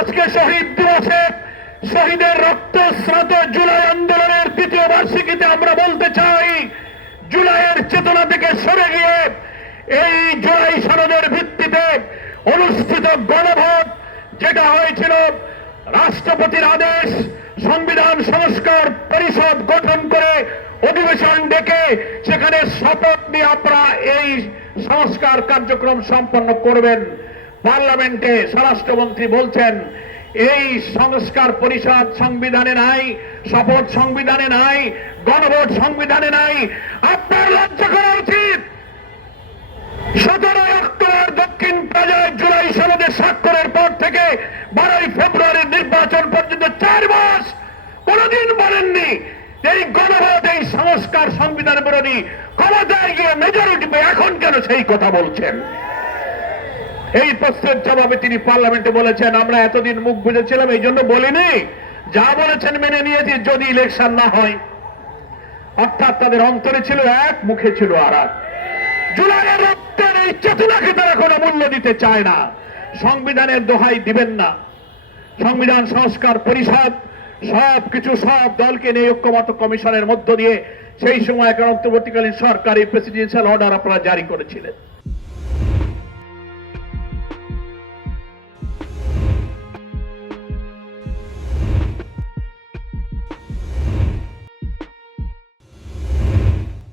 আজকে শহীদ দিবসে শহীদের রক্তস্রোত জুলাই আন্দোলনের দ্বিতীয় বার্ষিকীতে আমরা বলতে চাই, জুলাইয়ের চেতনা থেকে সরে গিয়ে এই জুলাই সনদের ভিত্তিতে অনুষ্ঠিত গণভোট যেটা হয়েছিল, রাষ্ট্রপতির আদেশ, সংবিধান সংস্কার পরিষদ গঠন করে অধিবেশন ডেকে সেখানে শপথ নিয়ে আপনারা এই সংস্কার কার্যক্রম সম্পন্ন করবেন। পার্লামেন্টে স্বরাষ্ট্রমন্ত্রী বলছেন এই সংস্কার পরিষদ সংবিধানে নাই, শপথ সংবিধানে নাই, গণভোট সংবিধানে নাই। আপনার লজ্জা করা উচিত। 17 অক্টোবর দক্ষিণ প্লাজায় জুলাই সনদে স্বাক্ষরের পর থেকে 12 ফেব্রুয়ারির নির্বাচন পর্যন্ত 4 মাস কোনদিন বলেননি এই গণভোট, এই সংস্কার সংবিধান বিরোধী, ক্ষমতায় গিয়ে মেজরিটি পেয়ে এখন কেন সেই কথা বলছেন? এই প্রশ্নের জবাবে তিনি পার্লামেন্টে বলেছেন, আমরা এতদিন মুখ বুঝেছিলাম এই জন্য বলিনি, যা বলেছেন মেনে নিয়েছি, যদি ইলেকশন না হয়। অর্থাৎ তাদের অন্তরে ছিল এক, মুখে ছিল আর এক। জুলাইয়ের রক্তের এই চেতনাকে তারা কোনো মূল্য দিতে চায় না। সংবিধানের দোহাই দিবেন না। সংবিধান সংস্কার পরিষদ সবকিছু সব দলকে নিয়ে ঐক্যমত কমিশনের মধ্য দিয়ে সেই সময় অন্তর্বর্তীকালীন সরকারি প্রেসিডেন্সিয়াল অর্ডার আপনারা জারি করেছিলেন।